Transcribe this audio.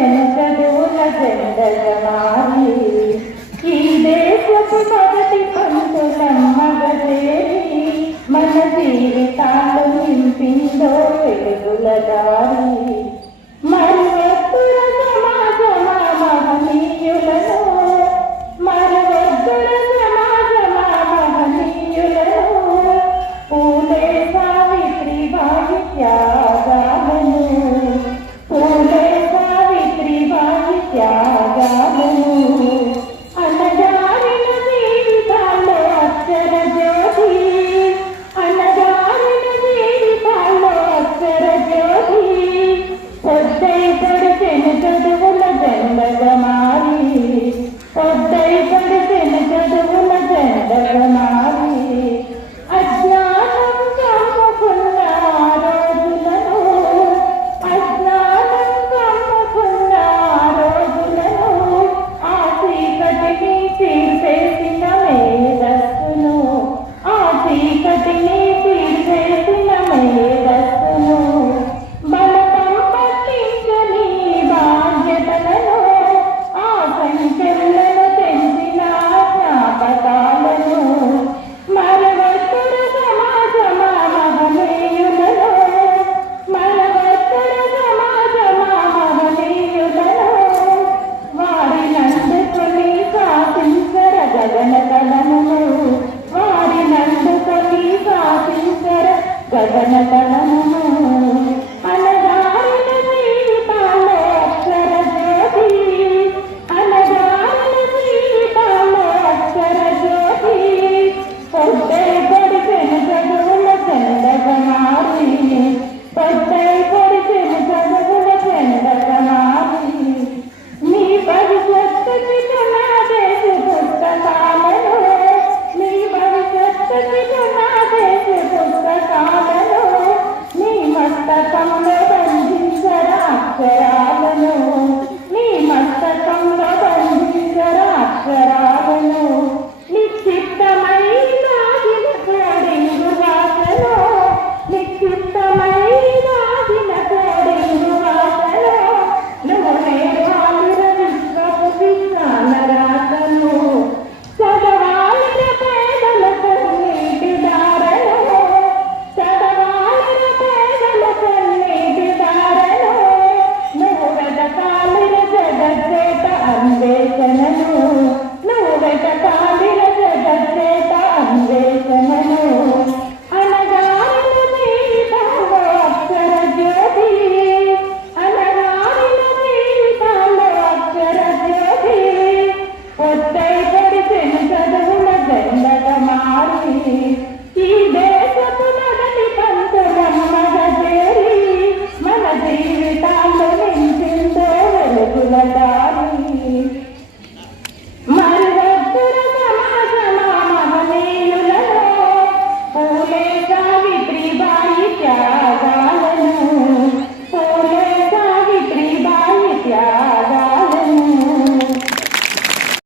వెనకడు జెండగమా You.